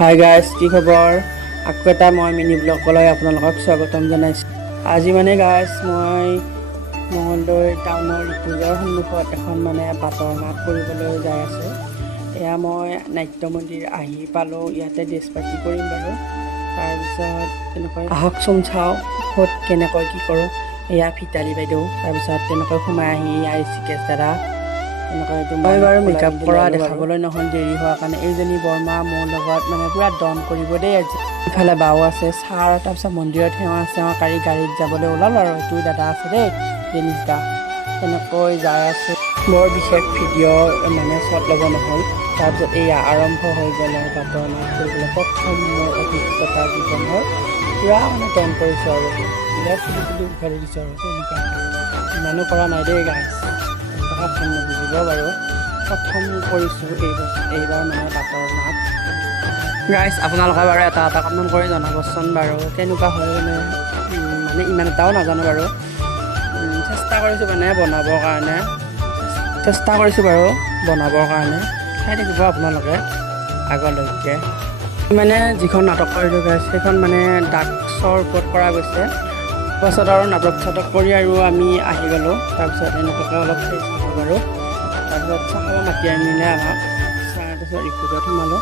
Hi guys, কি খবৰ? আকৌ এটা মই মিনি ব্লগলৈ আপোনালোকক স্বাগতম জনাইছোঁ। আজি মানে গাইজ মই মঙলদৈ টাউনৰ ঋতুজৰ সন্মুখত এখন পাতৰ নাট কৰিবলৈ যাই আছোঁ। এয়া মই নাট্য মন্দিৰ আহি পালোঁ, ইয়াতে ড্ৰেছ পাতি কৰিম বাৰু। তাৰপিছত তেনেকৈ আহকচোন চাওঁ ক'ত কেনেকৈ কি কৰোঁ। এয়া ভিতালী বাইদেউ, তাৰপিছত তেনেকৈ সোমাই আহি ঋষিকেশ দাদা, এনেকৈ মই বাৰু মেকআপ কৰা দেখাবলৈ নহ'ল দেৰি হোৱাৰ কাৰণে। এইজনী বৰমা মোৰ লগত পূৰা দম কৰিব দেই আজি। ইফালে বাও আছে, ছাৰ, তাৰপিছত মন্দিৰত সেৱা কাঢ়ি গাড়ীত যাবলৈ ওলালোঁ আৰু এইটো দাদা আছে দেই, ডেনিছ দা। তেনেকৈ যাই আছোঁ, বৰ বিশেষ ভিডিঅ' শ্বট ল'ব নহ'ল। তাৰপিছত এয়া আৰম্ভ হৈ গ'ল আৰু বাটৰ নাট কৰিবলৈ। প্ৰথম মোৰ অভিজ্ঞতা জীৱনৰ পূৰা দম কৰিছোঁ আৰু বিৰাট চুলি উঘালি দিছোঁ আৰু তেনেকুৱা। ইমানো কৰা নাই দেই গাইজ, কথাত নুবুজিব বাৰু। প্ৰথম কৰিছোঁ এইবাৰ বাটৰ নাট। গাইজ আপোনালোকে বাৰু এটা কমেণ্ট কৰি জনাবচোন বাৰু কেনেকুৱা হয়। ইমান এটাও নাজানো বাৰু। চেষ্টা কৰিছোঁ বনাবৰ কাৰণে। চাই থাকিব আপোনালোকে আগলৈকে। যিখন নাটক কৰিলোঁ গাইজ, সেইখন ড্ৰাগছৰ ওপৰত কৰা গৈছে। পাছত আৰু নাটক চাটক কৰি আৰু আমি আহি গ'লোঁ। তাৰপিছত এনেকুৱাকৈ অলপ ফ্ৰেছ হ'ব বাৰু। তাৰপিছত চাহ খাব মাতি আনিলে আমাক। তাৰপিছত ৰিপৰ্টত সোমালোঁ।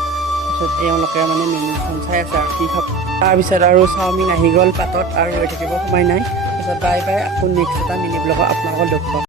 তাৰপিছত এওঁলোকে মেনুখন চাই আছে আৰু কি খাব। তাৰপিছত আৰু চাওমিন আহি গ'ল পাতত, আৰু ৰৈ থাকিব সময় নাই। তাৰপিছত বাই বাই, আকৌ নেক্সট এটা মিনি ব্লগত আপোনালোকক লগ পাম।